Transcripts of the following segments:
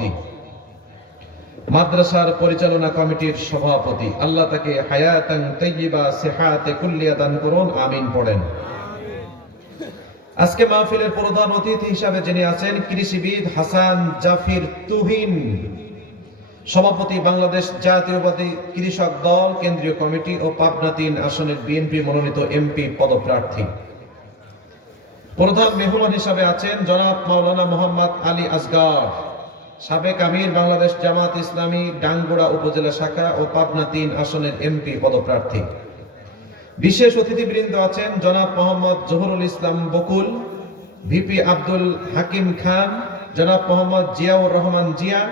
সভাপতি, মাদ্রাসার পরিচালনা কমিটির সভাপতি। আল্লাহ তাকে হায়াতান তাইয়্যিবা সিহাতে কুল্লিয়া দান করুন, আমিন পড়েন। আজকে মাহফিলের প্রধান অতিথি হিসাবে যিনি আছেন কৃষিবিদ হাসান জাফির তুহিন, সভাপতি বাংলাদেশ জাতীয়তাবাদী কৃষক দল কেন্দ্রীয় কমিটি ও পাবনা ৩ আসনের বিএনপি মনোনীত এমপি পদপ্রার্থী। প্রধান মেহমান হিসাবে আছেন জনাব মাওলানা মোহাম্মদ আলী আসগর, সাবেক আমির বাংলাদেশ জামাত ইসলামী ডাঙ্গুড়া উপজেলা শাখা ও পাবনা ৩ আসনের এমপি পদপ্রার্থী। বিশেষ অতিথিবৃন্দ আছেন জনাব মোহাম্মদ জহুরুল ইসলাম বকুল, ভিপি আব্দুল হাকিম খান, জনাব মোহাম্মদ জিয়াউর রহমান জিয়া,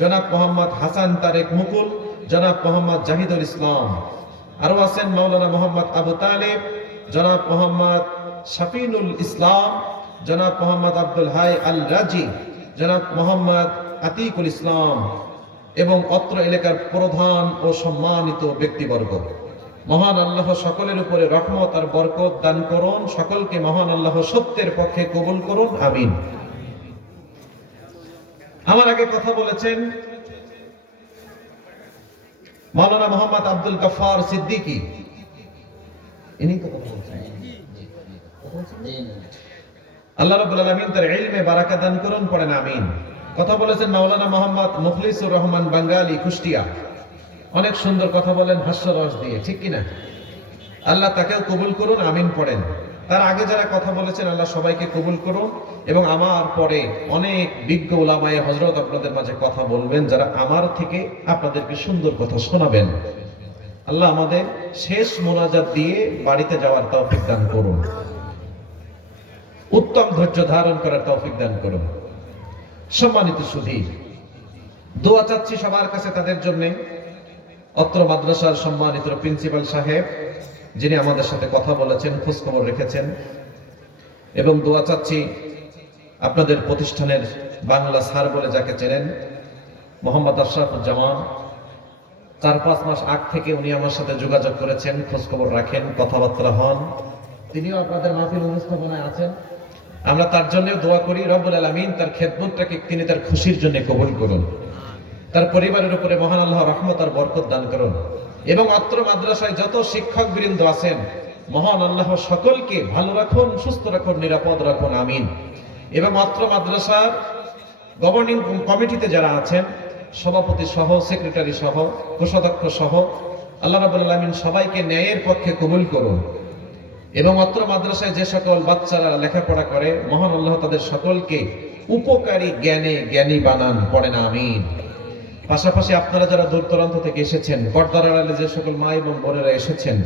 জনাব মোহাম্মদ হাসান তারেক মুকুল, জনাব মোহাম্মদ জাহিদুল ইসলাম। আরো আছেন মাওলানা মোহাম্মদ আবু তালেব, জনাব মোহাম্মদ শাফিনুল ইসলাম, জনাব মোহাম্মদ আব্দুল হাই আল রাজি, জনাব মোহাম্মদ আতিকুল ইসলাম এবং অত্র এলাকার প্রধান ও সম্মানিত ব্যক্তিবর্গ। মহান আল্লাহ সকলের উপরে রহমত আর বরকত দান করুন, সকলকে মহান আল্লাহ সত্যের পক্ষে কবুল করুন, আমিন। আমার আগে কথা বলেছেন মাওলানা মোহাম্মদ আব্দুল গফফার সিদ্দিকী, ইনি কথা বলছেন। আল্লাহ রাব্বুল আলামিন তার ইলমে বারাকা দান করুন, পড়েন আমিন। কথা বলেছেন মাওলানা মোহাম্মদ মুখলিসুর রহমান বাঙ্গালী, কুষ্টিয়া। অনেক সুন্দর কথা বলেন হাস্যরস দিয়ে, ঠিক কিনা? আল্লাহ তাকেও কবুল করুন, আমিন পড়েন। তার আগে যারা কথা বলেছেন আল্লাহ সবাইকে কবুল করুন এবং আমার পরে অনেক বিজ্ঞ উলামায়ে হযরত আপনাদের মাঝে কথা বলবেন, যারা আমার থেকে আপনাদেরকে সুন্দর কথা শোনাবেন। আল্লাহ আমাদের শেষ মোনাজাত দিয়ে বাড়িতে যাওয়ার তৌফিক দান করুন, উত্তম ধৈর্য ধারণ করার তৌফিক দান করুন। সম্মানিত সুধী, দোয়া চাচ্ছি সবার কাছে তাদের জন্য। অত্র মাদ্রাসার সম্মানিত প্রিন্সিপাল সাহেব যিনি আমাদের সাথে কথা বলেছেন, খোঁজ খবর রেখেছেন, এবং দোয়া চাচ্ছি আপনাদের প্রতিষ্ঠানের বাংলা স্যার বলে যাকে চেনেন মোহাম্মদ আশরাফুজ্জামান। ৪-৫ মাস আগ থেকে উনি আমার সাথে যোগাযোগ করেছেন, খোঁজ খবর রাখেন, কথাবার্তা হন। তিনিও আপনাদের মাহফিল উপস্থাপনায় আছেন। আমরা তার জন্য দোয়া করি, রব্বুল আলামিন তার খেদমতটাকে তিনি তার খুশির জন্য কবুল করুন, তার পরিবারের উপরে মহান আল্লাহ রহমত আর বরকত দান করুন, এবং অত্র মাদ্রাসায় যত শিক্ষক বৃন্দ আছেন মহান আল্লাহ সকলকে ভালো রাখুন, সুস্থ রাখুন, নিরাপদ রাখুন, আমিন। এবং অত্র মাদ্রাসার গভর্নিং কমিটিতে যারা আছেন, সভাপতি সহ, সেক্রেটারি সহ, কোষাধ্যক্ষ সহ, আল্লাহ রাব্বুল আলামিন সবাইকে ন্যায়ের পক্ষে কবুল করুন। এবং অত্র মাদ্রাসায় যে সকল বাচ্চারা লেখাপড়া করে মহান আল্লাহ তাদের সকলকে উপকারী জ্ঞানে জ্ঞানী বানান, পড়েন আমিন। পাশাপাশি আপনারা যারা দূর দূরান্ত থেকে এসেছেন, পর্দার আড়ালে যে সকল মা এবং বোনেরা এসেছেন,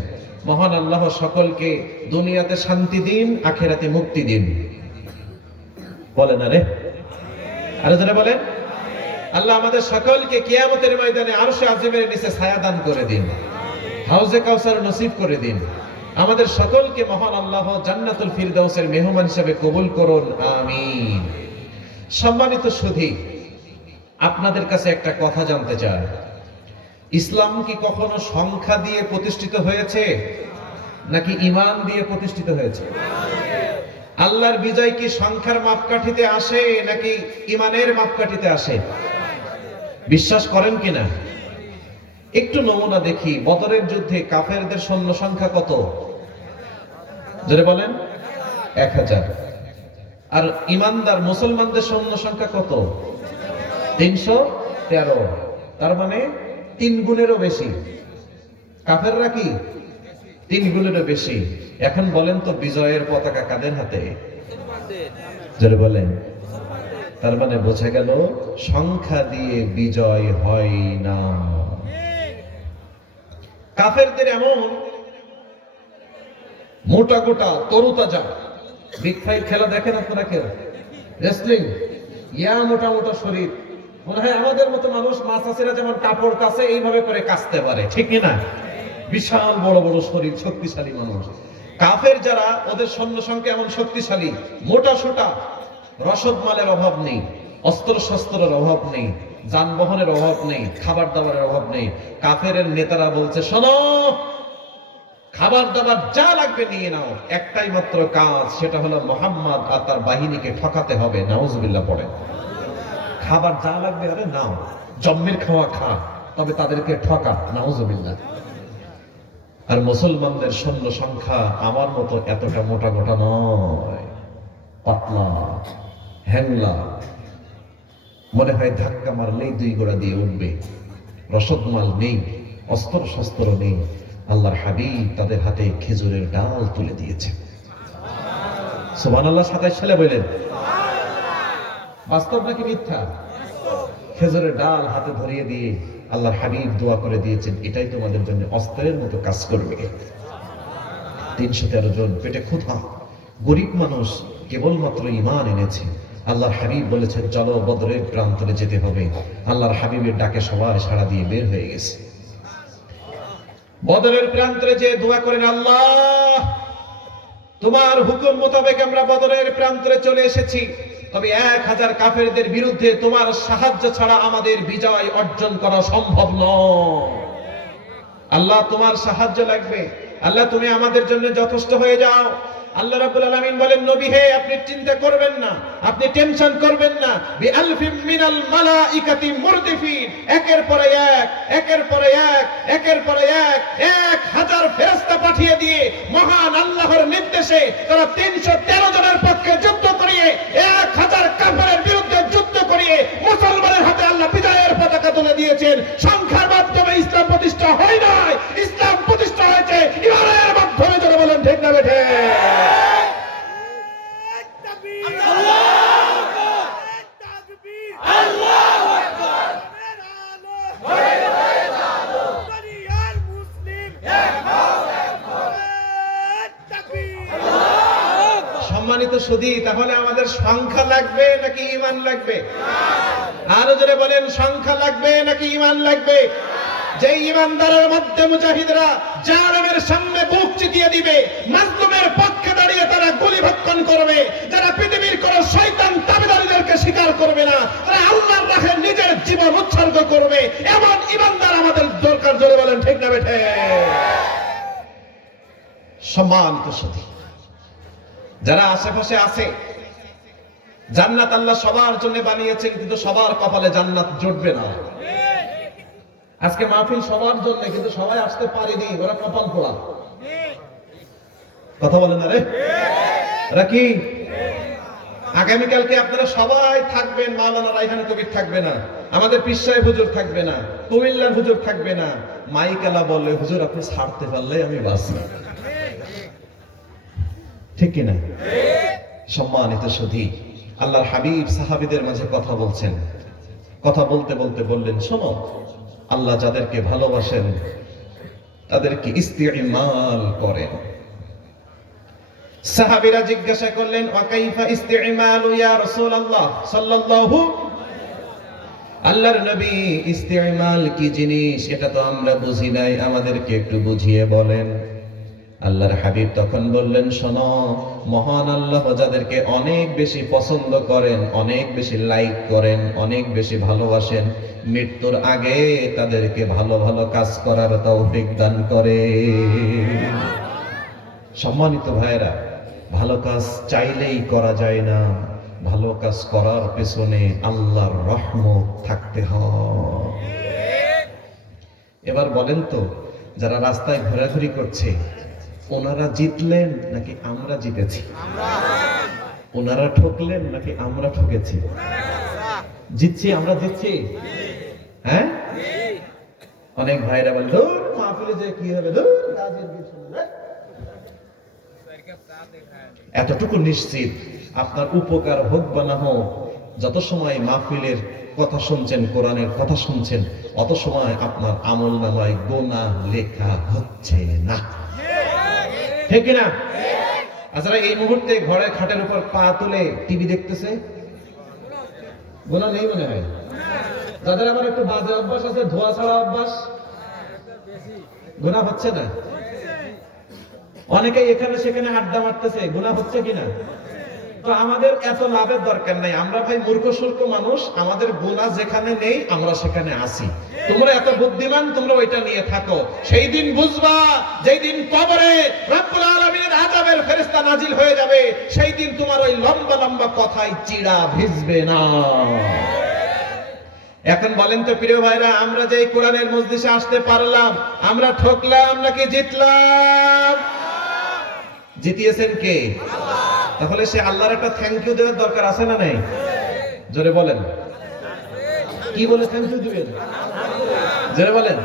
মহান আল্লাহ সকলকে দুনিয়াতে শান্তি দিন, আখিরাতে মুক্তি দিন, বলেন আরে আরো যারা বলেন আল্লাহ আমাদের সকলকে কিয়ামতের ময়দানে আরশে আজিমের নিচে ছায়া দান করে দিন, হাউজে কাউসার নসিব করে দিন। আমাদের সকলকে মহান আল্লাহ জান্নাতুল ফিরদাউসের মেহমান হিসেবে কবুল করুন, আমিন। সম্মানিত সুধী, আপনাদের কাছে একটা কথা জানতে চাই, ইসলাম কি কখনো সংখ্যা দিয়ে প্রতিষ্ঠিত হয়েছে নাকি ঈমান দিয়ে প্রতিষ্ঠিত হয়েছে? আল্লাহর বিজয় কি সংখ্যার মাপকাঠিতে আসে নাকি ঈমানের মাপকাঠিতে আসে? বিশ্বাস করেন কিনা? একটু নমুনা দেখি। বদরের যুদ্ধে কাফেরদের সৈন্য সংখ্যা কত? জোরে বলেন। 1000। আর ঈমানদার মুসলমানদের সৈন্য সংখ্যা কত? 313। তার মানে 3 গুণেরও বেশি। কাফেররা কি 3 গুণেরও বেশি। এখন বলেন তো বিজয়ের পতাকা কাদের হাতে? জোরে বলেন। তার মানে বোঝা গেল সংখ্যা দিয়ে বিজয় হয় না। কাফেরদের এমন মোটা গোটা তরুতাজা, বিগ ফাইট খেলা দেখেন আপনারা কেউ? রেসলিং, ইয়া মোটা মোটা শরীর, মনে হয় আমাদের মতো মানুষ মাছাসিরা যেমন কাপড় কাছে এইভাবে করে কাচতে পারে, ঠিক না? বিশাল বড় বড় শরীর, শক্তিশালী মানুষ। কাফের যারা, ওদের সৈন্য সংখ্যা এমন শক্তিশালী, মোটা সোটা, রসদ মালের অভাব নেই, অস্ত্র শস্ত্রের অভাব নেই, যানবাহনের অভাব নেই, খাবার দাবারের অভাব নেই। কাফের নেতারা বলছে, শোনো, খাবার দাবার যা লাগবে নিয়ে নাও, একটাই মাত্র কাজ, সেটা হলো মুহাম্মদ আর তার বাহিনীকে ঠকাতে হবে। নাউজুবিল্লাহ পড়ে। খাবার যা লাগবে আরে নাও, জন্মের খাওয়া খা, তবে তাদেরকে ঠকা, নাউজুবিল্লাহ। আর মুসলমানদের সৈন্য সংখ্যা আমার মতো এতটা মোটা মোটা নয়, পাতলা হ্যাংলা, মনে হয় ধাক্কা মারলেই 2 গোড়া দিয়ে উঠবে। রসদ মাল নেই, অস্ত্র শস্ত্র নেই। আল্লাহর হাবিব তাদের হাতে খেজুরের ডাল তুলে দিয়েছে। সুবহানাল্লাহ 27 সালে বলেন, বাস্তব নাকি মিথ্যা? খেজুরের ডাল হাতে ধরিয়ে দিয়ে আল্লাহর হাবিব দোয়া করে দিয়েছেন, এটাই তোমাদের জন্য অস্ত্রের মতো কাজ করবে। 313 জন পেটে ক্ষুধা, গরিব মানুষ, কেবলমাত্র ঈমান এনেছে। আল্লাহর হাবিব বলেছেন চলো বদরের প্রান্তরে যেতে হবে। আল্লাহর হাবিবের ডাকে সবার সাড়া দিয়ে বের হয়ে গেছে। বদরের প্রান্তরে যে দোয়া করেন, আল্লাহ তোমার হুকুম মোতাবেক আমরা বদরের প্রান্তরে চলে এসেছি, তবে 1000 কাফেরদের বিরুদ্ধে তোমার সাহায্য ছাড়া আমাদের বিজয় অর্জন করা সম্ভব নয়। আল্লাহ তোমার সাহায্য লাগবে, আল্লাহ তুমি আমাদের জন্য যথেষ্ট হয়ে যাও। আল্লাহ রাব্বুল আলামিন বলেন, নবী হে আপনি চিন্তা করবেন না, আপনি টেনশন করবেন না। বিআলফিম মিনাল মালাইকাতি মুরদিফিন, একের পরে এক, একের পরে এক, একের পরে এক 1000 ফেরেশতা পাঠিয়ে দিয়ে মহান আল্লাহর নির্দেশে তারা 313 জনের পক্ষে যুদ্ধ করিয়ে 1000 কাফেরের বিরুদ্ধে যুদ্ধ করিয়ে মুসলমানের হাতে আল্লাহ বিজয়ের পতাকা তুলে দিয়েছেন। সংখ্যার মাধ্যমে ইসলাম প্রতিষ্ঠা হয় নাই, ইসলাম প্রতিষ্ঠা হয়েছে ইমানের মাধ্যমে। যারা বলেন ঠিক না বেঠে? সম্মানিত সুধী, তাহলে আমাদের সংখ্যা লাগবে নাকি ঈমান লাগবে? আরো জোরে বলেন, সংখ্যা লাগবে নাকি ঈমান লাগবে? যে ঈমানদারের মধ্যে মুজাহিদরা জালেমের সামনে বুক চিতিয়ে দিবে, মাজলুমের পক্ষে দাঁড়িয়ে তারা গুলি ভক্ষণ করবে, যারা পৃথিবীর কোন শয়তান তাবেদারীদেরকে স্বীকার করবে না, তারা আল্লাহর রাহে নিজের জীবন উৎসর্গ করবে, এমন ঈমানদার আমাদের দরকার। জোরে বলেন ঠিক না বেঠে? সম্মানিত সুধী, যারা আশেপাশে আছে, জান্নাত আল্লাহ সবার জন্য বানিয়েছেন, কিন্তু সবার কপালে জান্নাত জুটবে না। আজকে মাহফিল সবার জন্য, কিন্তু সবাই আসতে পারেনি, ওরা কপাল পোড়া। কথা বলেন না রে, ওরা কি? আগামীকালকে আপনারা সবাই থাকবেন, মাওলানা রায়হান কবির থাকবে না, আমাদের পীর সাহেব হুজুর থাকবে না, কুমিল্লার হুজুর থাকবে না। মাইকালা বলে, হুজুর আপনি ছাড়তে পারলে আমি বাঁচি। ঠিক কিনা? সম্মানিত সুধী, আল্লাহর হাবিব সাহাবীদের মাঝে কথা বলছেন, কথা বলতে বলতে বললেন, শোনো, আল্লাহ যাদেরকে ভালোবাসেন তাদেরকে ইস্তিমাল করেন। সাহাবীরা জিজ্ঞাসা করলেন, ওয়া কাইফা ইস্তিমালু ইয়া রাসূলুল্লাহ সাল্লাল্লাহু। আল্লাহর নবী, ইস্তিমাল কি জিনিস এটা তো আমরা বুঝি নাই, আমাদেরকে একটু বুঝিয়ে বলেন। আল্লাহর হাবিব তখন বললেন, শোনো, মহান আল্লাহ যাদেরকে অনেক বেশি পছন্দ করেন, অনেক বেশি লাইক করেন, অনেক বেশি ভালোবাসেন, মৃত্যুর আগে তাদেরকে ভালো ভালো কাজ করার তৌফিক দান করে। সম্মানিত ভাইরা, ভালো কাজ চাইলেই করা যায় না, ভালো কাজ করার পেছনে আল্লাহর রহমত থাকতে হয়। এবার বলেন তো, যারা রাস্তায় ঘোরাঘুরি করছে, ওনারা জিতলেন নাকি আমরা জিতেছি? ওনারা ঠকলেন নাকি আমরা ঠকেছি? জিতছি, আমরা জিতছি। হ্যাঁ, অনেক ভাইরা বলে, মাহফিলে যে কি হবে, এতটুকু নিশ্চিত, আপনার উপকার হোক বা না হোক, যত সময় মাহফিলের কথা শুনছেন, কোরআনের কথা শুনছেন, অত সময় আপনার আমল নামায় গোনা লেখা হচ্ছে না। ঠিক কিনা? আচ্ছা, এই মুহূর্তে ঘরের খাটের উপর পা তুলে টিভি দেখতেছে, গোনা নেই মনে হয়? যাদের আবার একটু বাজে অভ্যাস আছে, ধোয়া ছাড়া অভ্যাস, গোনা হচ্ছে না? অনেকে এখানে সেখানে আড্ডা মারতেছে, গুনাহ হচ্ছে কিনা? তো আমাদের এত লাভের দরকার নাই, আমরা ভাই মূর্খ সূর্খ মানুষ, আমাদের গুনাহ যেখানে নেই আমরা সেখানে আসি। তোমরা এত বুদ্ধিমান, তোমরা ওইটা নিয়ে থাকো। সেই দিন বুঝবা, যেই দিন কবরে রব্বুল আলামিনের আযাবের ফেরেশতা নাজিল হয়ে যাবে, সেই দিন তোমার ওই লম্বা লম্বা কথায় চিড়া ভিজবে না। এখন বলেন তো প্রিয় ভাইরা, আমরা যে এই কোরআনের মজলিসে আসতে পারলাম, আমরা ঠকলাম নাকি জিতলাম? জিতিয়েছেন কে? তাহলে সে আল্লাহর একটা থ্যাংক ইউ দেওয়ার দরকার আছে না নাই? জোরে বলেন, কি বলে থ্যাংক ইউ দিবেন? জোরে বলেন।